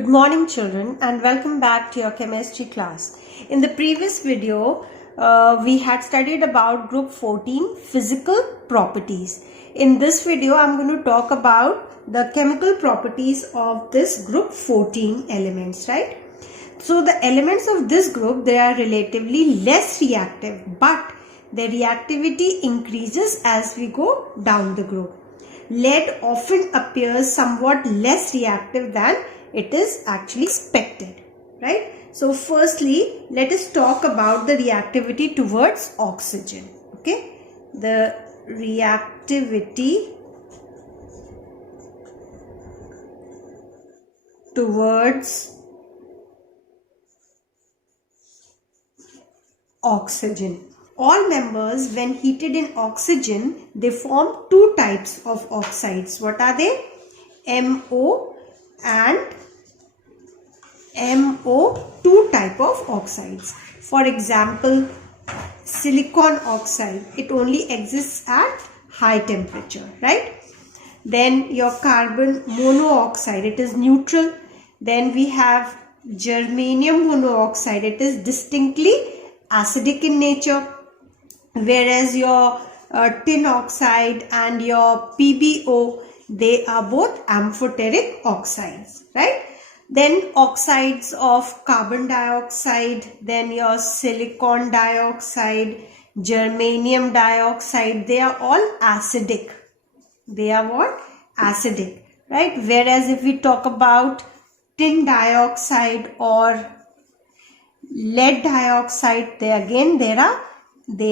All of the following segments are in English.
Good morning children, and welcome back to your chemistry class. In the previous video, we had studied about group 14 physical properties. In this video, I'm going to talk about the chemical properties of this group 14 elements, right? So the elements of this group, they are relatively less reactive, but their reactivity increases as we go down the group. Lead often appears somewhat less reactive than it is actually expected, right? So firstly, let us talk about the reactivity towards oxygen, okay? The reactivity towards oxygen. All members, when heated in oxygen, they form two types of oxides. What are they? MO and MO2 type of oxides. For example, silicon oxide, it only exists at high temperature, right? Then your carbon monoxide, it is neutral. Then we have germanium monoxide, it is distinctly acidic in nature. Whereas your tin oxide and your PbO, they are both amphoteric oxides, right? Then oxides of carbon dioxide, then your silicon dioxide, germanium dioxide, they are all acidic. They are what? Acidic, right? Whereas if we talk about tin dioxide or lead dioxide, they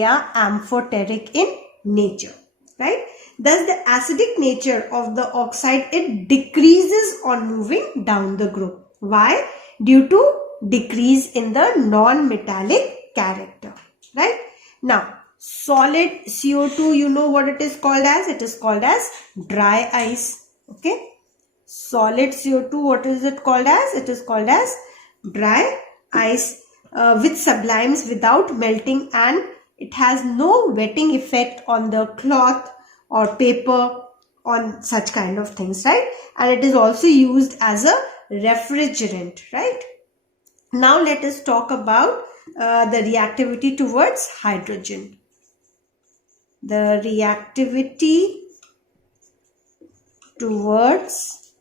are amphoteric in nature, right? Thus the acidic nature of the oxide, it decreases on moving down the group. Why? Due to decrease in the non-metallic character, right? Now, solid CO2, you know what it is called as? It is called as dry ice, okay? Solid CO2, what is it called as? It is called as dry ice, which sublimes without melting, and it has no wetting effect on the cloth or paper, on such kind of things, right? And it is also used as a refrigerant, right? Now let us talk about the reactivity towards hydrogen. The reactivity towards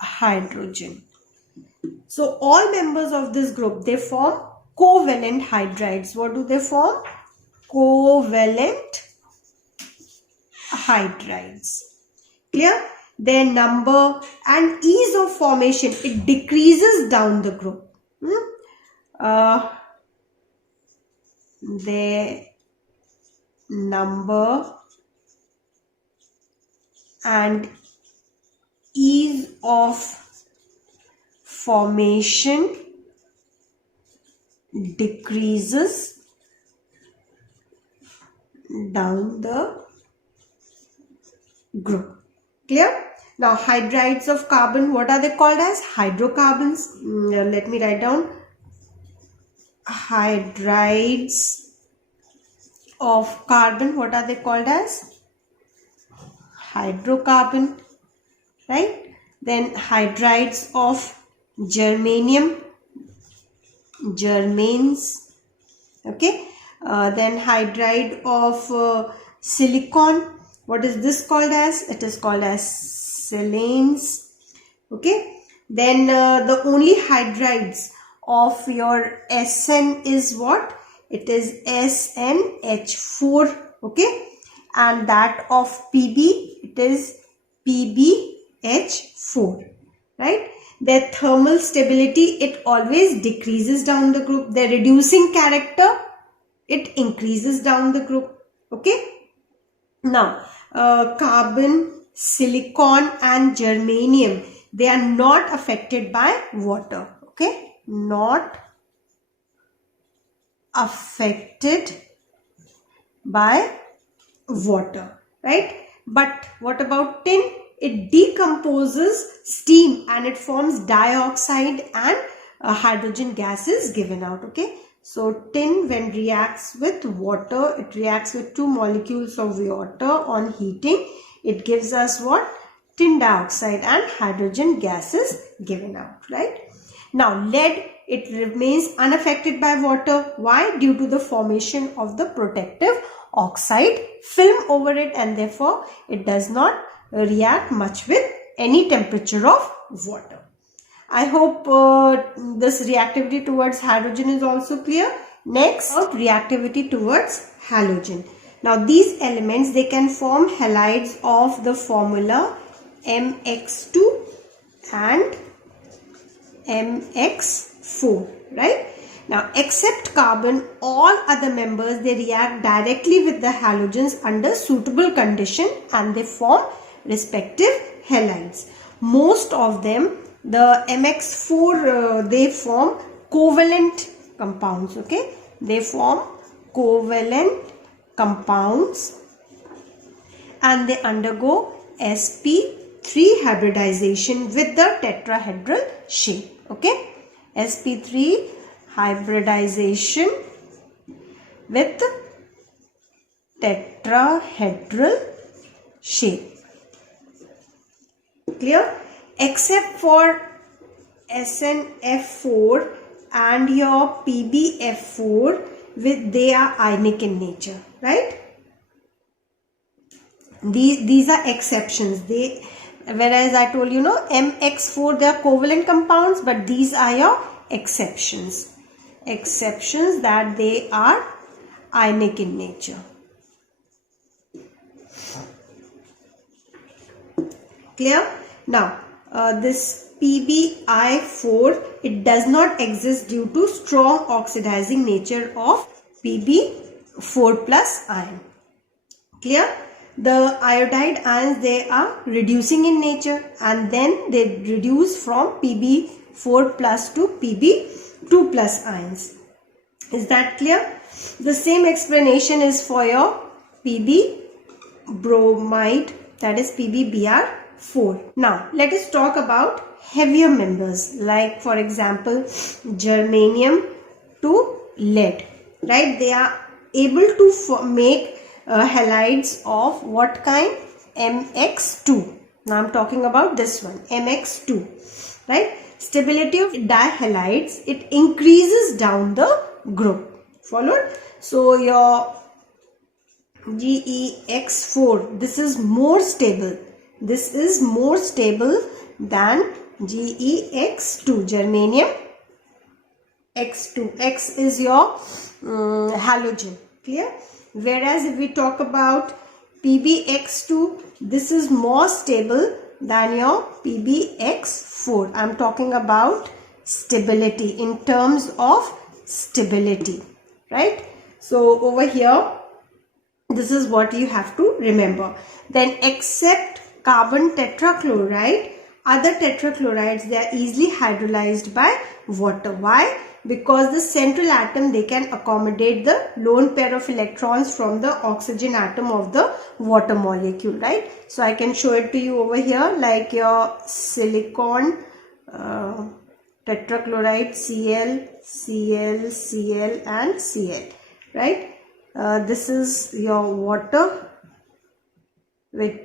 hydrogen. So all members of this group, they form covalent hydrides. What do they form? Covalent hydrides. Clear? Their number and ease of formation, it decreases down the group. Their number and ease of formation decreases down the group. Clear? Now hydrides of carbon, what are they called as? Hydrocarbons. Let me write down. Hydrides of carbon, what are they called as? Hydrocarbon, right? Then hydrides of germanium, germanes, okay? Then hydride of silicon, what is this called as? It is called as silanes, okay? Then the only hydrides of your SN is what? It is SNH4, okay? And that of PB, it is PBH4, right? Their thermal stability, it always decreases down the group. Their reducing character, it increases down the group, okay? Now, carbon, silicon and germanium, they are not affected by water, okay? Not affected by water, right? But what about tin? It decomposes steam and it forms dioxide and hydrogen gas is given out, okay? So tin, when reacts with water, it reacts with two molecules of water on heating. It gives us what? tin dioxide and hydrogen gas is given out, right? Now lead, it remains unaffected by water. Why? Due to the formation of the protective oxide film over it, and therefore it does not react much with any temperature of water. I hope this reactivity towards hydrogen is also clear. Next, reactivity towards halogen. Now these elements, they can form halides of the formula MX2 and MX4, right? Now except carbon, all other members, they react directly with the halogens under suitable condition and they form respective halides. Most of them, the MX4, they form covalent compounds, okay? They form covalent compounds and they undergo sp3 hybridization with the tetrahedral shape, okay? sp3 hybridization with tetrahedral shape. Clear? Except for SnF4 and your PbF4, they are ionic in nature, right? These are exceptions. Whereas I told you, MX4, they are covalent compounds, but these are your exceptions. Exceptions that they are ionic in nature. Clear? Now, this PbI4, it does not exist due to strong oxidizing nature of Pb4 plus ion. Clear? The iodide ions, they are reducing in nature and then they reduce from Pb4 plus to Pb2 plus ions. Is that clear? The same explanation is for your Pb bromide, that is PbBr4. Now let us talk about heavier members, like for example germanium to lead, right? They are able to make halides of what kind? MX2. Now I'm talking about this one, MX2, right? Stability of dihalides, it increases down the group. Followed? So your GeX4, this is more stable. This is more stable than GeX2, germanium X2. X is your halogen. Clear? Whereas if we talk about PbX2, this is more stable than your PbX4. I'm talking about stability, in terms of stability, right? So over here, this is what you have to remember. Then except carbon tetrachloride, other tetrachlorides, they are easily hydrolyzed by water. Why? Because the central atom, they can accommodate the lone pair of electrons from the oxygen atom of the water molecule, right? So I can show it to you over here, like your silicone tetrachloride, Cl, Cl, Cl and Cl, right? This is your water with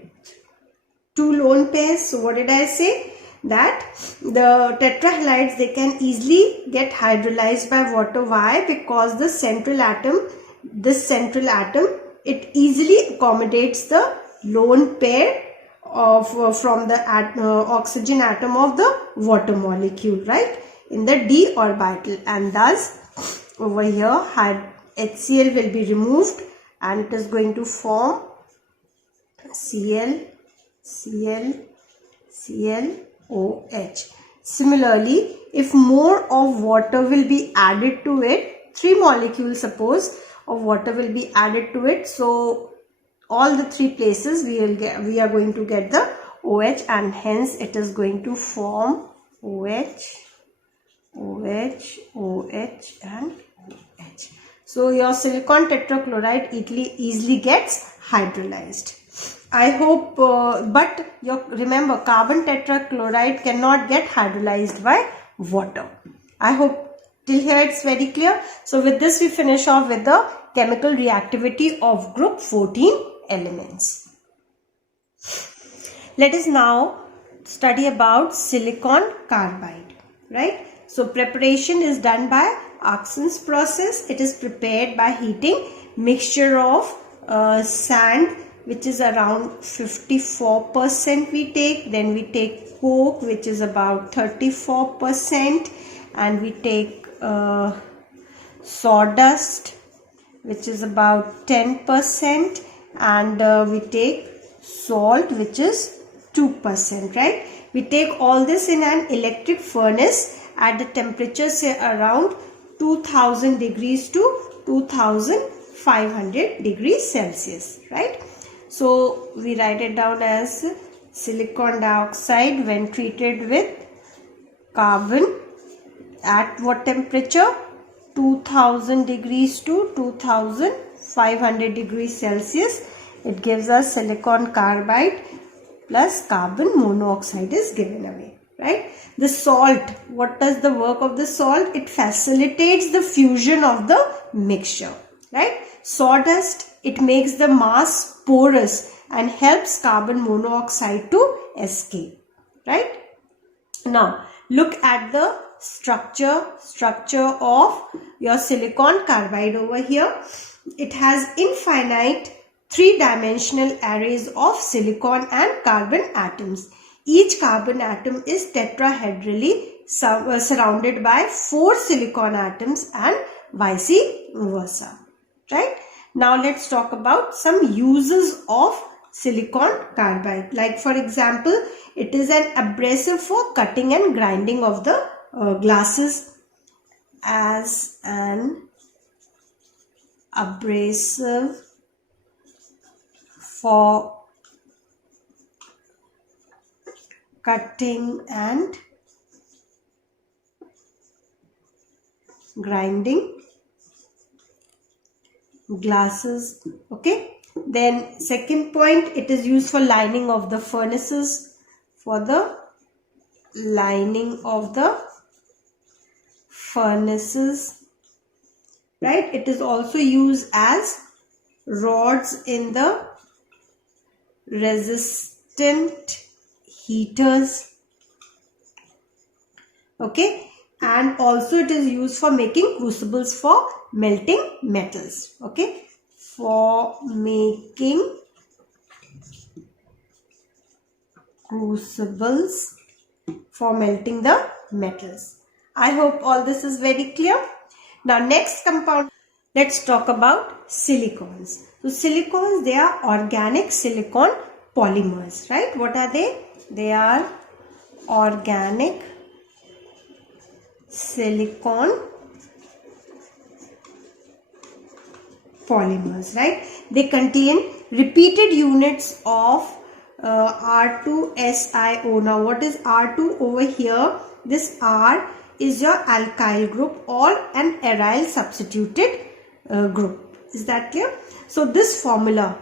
two lone pairs. So what did I say? That the tetrahalides, they can easily get hydrolyzed by water. Why? Because the central atom, it easily accommodates the lone pair of from the oxygen atom of the water molecule, right, in the d orbital, and thus over here HCl will be removed and it is going to form Cl, Cl, ClOH. Similarly, if more of water will be added to it, 3 molecules suppose of water will be added to it, so all the 3 places we are going to get the OH, and hence it is going to form OH, OH, OH and OH. So your silicon tetrachloride easily gets hydrolyzed. I hope, but remember, carbon tetrachloride cannot get hydrolyzed by water. I hope till here it's very clear. So with this we finish off with the chemical reactivity of group 14 elements. Let us now study about silicon carbide, right? So preparation is done by Auxon's process. It is prepared by heating mixture of sand, which is around 54% we take. Then we take coke, which is about 34%, and we take sawdust, which is about 10%, and we take salt, which is 2%, right? We take all this in an electric furnace at the temperature say around 2000 degrees to 2500 degrees Celsius, right? So we write it down as silicon dioxide when treated with carbon at what temperature? 2000 degrees to 2500 degrees Celsius. It gives us silicon carbide plus carbon monoxide is given away, right? The salt, what does the work of the salt? It facilitates the fusion of the mixture, right? Sawdust, it makes the mass porous and helps carbon monoxide to escape, right? Now look at the structure of your silicon carbide over here. It has infinite three-dimensional arrays of silicon and carbon atoms. Each carbon atom is tetrahedrally surrounded by 4 silicon atoms and vice versa, right? Now let's talk about some uses of silicon carbide. Like for example, it is an abrasive for cutting and grinding of the glasses, as an abrasive for cutting and grinding glasses. Okay, then second point, it is used for lining of the furnaces, for the lining of the furnaces, right? It is also used as rods in the resistant heaters, okay, and also it is used for making crucibles for melting metals, okay, for making crucibles for melting the metals. I hope all this is very clear. Now next compound, let's talk about silicones. So silicones, they are organic silicon polymers, right? What are they? They are organic silicon polymers, right? They contain repeated units of R2SiO. Now what is R2 over here? This R is your alkyl group or an aryl substituted group. Is that clear? So this formula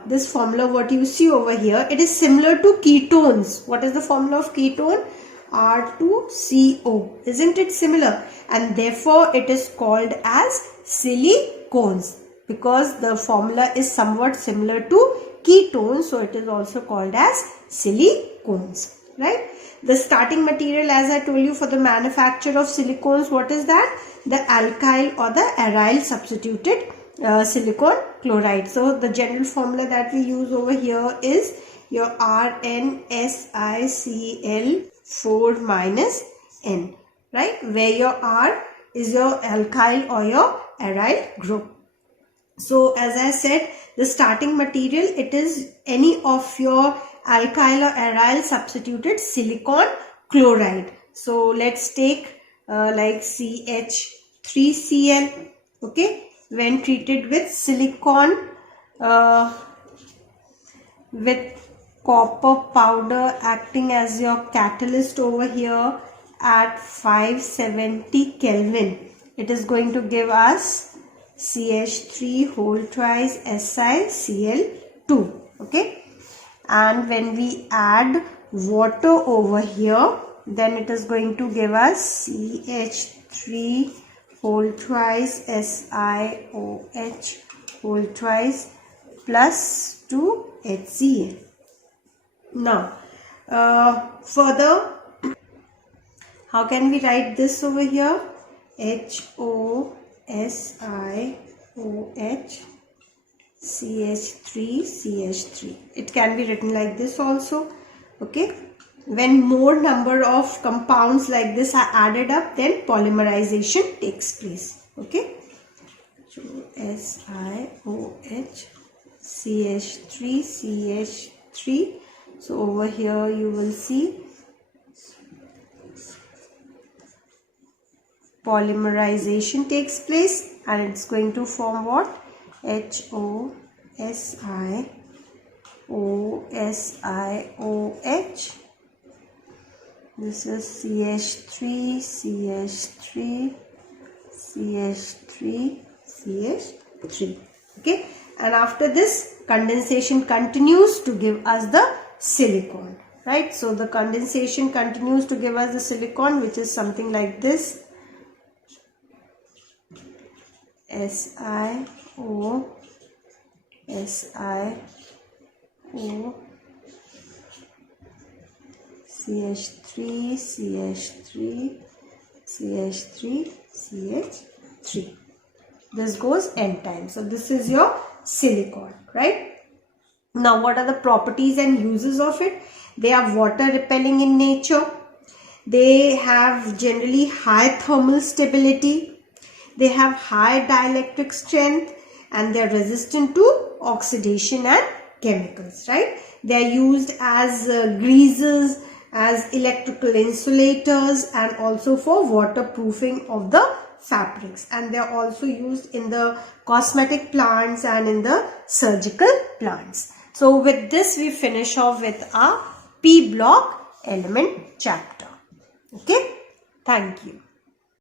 what you see over here, it is similar to ketones. What is the formula of ketone? R2CO. Isn't it similar? And therefore it is called as silicones, because the formula is somewhat similar to ketones, so it is also called as silicones, right? The starting material, as I told you, for the manufacture of silicones, what is that? The alkyl or the aryl substituted silicon chloride. So the general formula that we use over here is your RnSiCl4 minus N, right? Where your R is your alkyl or your aryl group. So as I said, the starting material, it is any of your alkyl or aryl substituted silicon chloride. So let's take like CH3Cl, okay, when treated with silicon with copper powder acting as your catalyst over here at 570 Kelvin, it is going to give us CH3 whole twice SiCl2, okay. And when we add water over here, then it is going to give us CH3 whole twice SiOH whole twice plus 2HCl. Now Further, how can we write this over here? HOSIOH CH3CH3. It can be written like this also. Okay. When more number of compounds like this are added up, then polymerization takes place. Okay. So SiOH CH3CH3. So over here you will see polymerization takes place, and it's going to form what? HOSIOH. This is CH3, CH3, CH3, CH3. Okay, and after this, condensation continues to give us the silicone, right? So the condensation continues to give us the silicone, which is something like this. SiO, CH3, CH3, CH3, CH3. This goes n times. So this is your silicone, right? Now what are the properties and uses of it? They are water repelling in nature. They have generally high thermal stability. They have high dielectric strength, and they are resistant to oxidation and chemicals, right? They are used as greases, as electrical insulators, and also for waterproofing of the fabrics. And they are also used in the cosmetic plants and in the surgical plants. So with this, we finish off with our P block element chapter. Okay, thank you.